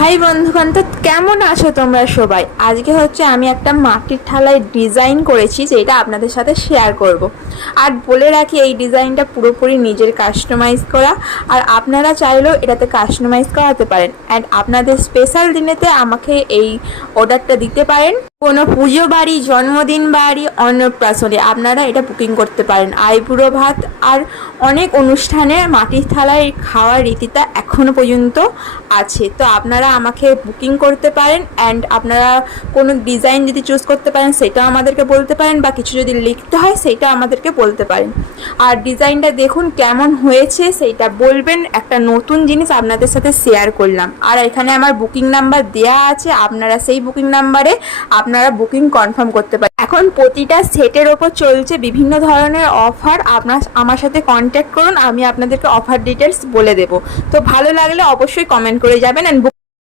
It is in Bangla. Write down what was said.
হাই বন্ধুগণ, তো কেমন আছো তোমরা সবাই? আজকে হচ্ছে আমি একটা মাটির থালায় ডিজাইন করেছি, যেটা আপনাদের সাথে শেয়ার করব। আর বলে রাখি, এই ডিজাইনটা পুরোপুরি নিজের কাস্টমাইজ করা, আর আপনারা চাইলেও এটাতে কাস্টমাইজ করাতে পারেন। অ্যান্ড আপনাদের স্পেশাল দিনেতে আমাকে এই অর্ডারটা দিতে পারেন। কোনো পুজো বাড়ি, জন্মদিন বাড়ি, অন্নপ্রাশনে আপনারা এটা বুকিং করতে পারেন। আইবুড়ো ভাত আর অনেক অনুষ্ঠানে মাটির থালায় খাওয়ার রীতিটা এখনও পর্যন্ত আছে। তো আপনারা আমাকে বুকিং করতে পারেন। অ্যান্ড আপনারা কোনো ডিজাইন যদি চুজ করতে পারেন সেটাও আমাদেরকে বলতে পারেন, বা কিছু যদি লিখতে হয় সেটা আমাদেরকে বলতে পারেন। আর ডিজাইনটা দেখুন কেমন হয়েছে সেইটা বলবেন। একটা নতুন জিনিস আপনাদের সাথে শেয়ার করলাম। আর এখানে আমার বুকিং নাম্বার দেওয়া আছে, আপনারা সেই বুকিং নাম্বারে আপনারা বুকিং কনফার্ম করতে পারেন। এখন প্রতিটা সেটের ওপর চলছে বিভিন্ন ধরনের অফার। আপনার আমার সাথে কন্ট্যাক্ট করুন, আমি আপনাদেরকে অফার ডিটেলস বলে দেবো। তো ভালো লাগলে অবশ্যই কমেন্ট করে যাবেন। অ্যান্ড